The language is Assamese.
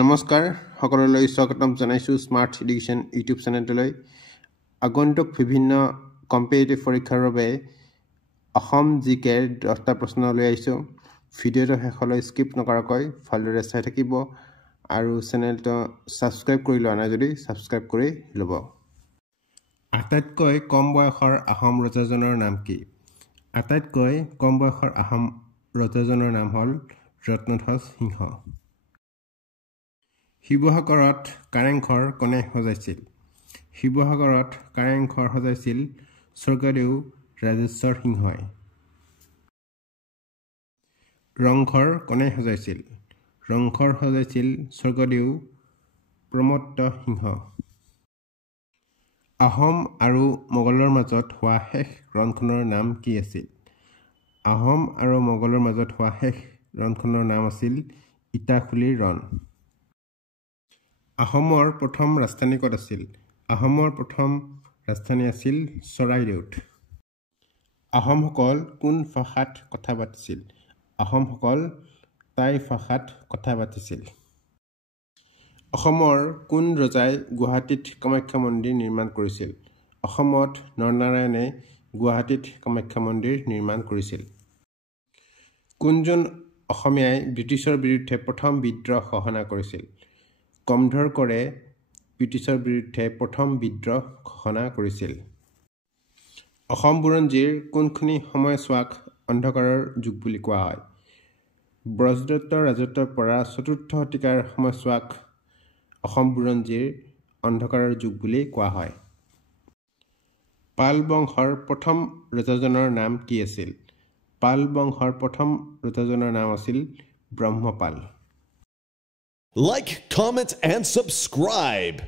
নমস্কাৰ সকলোলৈ স্বাগতম জনাইছো স্মাৰ্ট এডুকেশ্যন ইউটিউব চেনেললৈ আগন্তুক বিভিন্ন কম্পিটিটিভ পৰীক্ষাৰ বাবে অসম জিকে 10টা প্ৰশ্ন লৈ আহিছো ভিডিঅটো শেষলৈ স্কিপ নকৰাকৈ ভালদৰে চাই থাকিব আৰু চেনেলটো সাবস্ক্ৰাইব কৰি লোৱা নাই যদি সাবস্ক্ৰাইব কৰি ল'ব আটাইতকৈ কম বয়সৰ আহোম ৰজাজনৰ নাম কি আটাইতকৈ কম বয়সৰ আহোম ৰজাজনৰ নাম হ'ল ৰত্নধ্বজ সিংহ শিৱসাগৰত কাৰেংঘৰ কোনে সজাইছিল শিৱসাগৰত কাৰেংঘৰ সজাইছিল স্বৰ্গদেউ ৰাজেশ্বৰ সিংহই ৰংঘৰ কোনে সজাইছিল ৰংঘৰ সজাইছিল স্বৰ্গদেউ প্ৰমত্ত সিংহ আহোম আৰু মোগলৰ মাজত হোৱা শেষ ৰণখনৰ নাম কি আছিল আহোম আৰু মোগলৰ মাজত হোৱা শেষ ৰণখনৰ নাম আছিল ইটাখুলিৰ ৰণ আহোমৰ প্ৰথম ৰাজধানী ক'ত আছিল আহোমৰ প্ৰথম ৰাজধানী আছিল চৰাইদেউত আহোমসকল কোন ভাষাত কথা পাতিছিল আহোমসকল টাই ভাষাত কথা পাতিছিল অসমৰ কোন ৰজাই গুৱাহাটীত কামাখ্যা মন্দিৰ নিৰ্মাণ কৰিছিল অসমত নৰনাৰায়ণে গুৱাহাটীত কামাখ্যা মন্দিৰ নিৰ্মাণ কৰিছিল কোনজন অসমীয়াই ব্ৰিটিছৰ বিৰুদ্ধে প্ৰথম বিদ্ৰোহ ঘোষণা কৰিছিল কমধৰকৰে ব্ৰিটিছৰ বিৰুদ্ধে প্ৰথম বিদ্ৰোহ ঘোষণা কৰিছিল অসম বুৰঞ্জীৰ কোনখিনি সময়ছোৱাক অন্ধকাৰৰ যুগ বুলি কোৱা হয় ব্ৰজদত্তৰ ৰাজত্বৰ পৰা চতুৰ্থ শতিকাৰ সময়ছোৱাক অসম বুৰঞ্জীৰ অন্ধকাৰৰ যুগ বুলি কোৱা হয় পাল বংশৰ প্ৰথম ৰজাজনৰ নাম কি আছিল পাল বংশৰ প্ৰথম ৰজাজনৰ নাম আছিল Brahmapala Like, comment, and subscribe.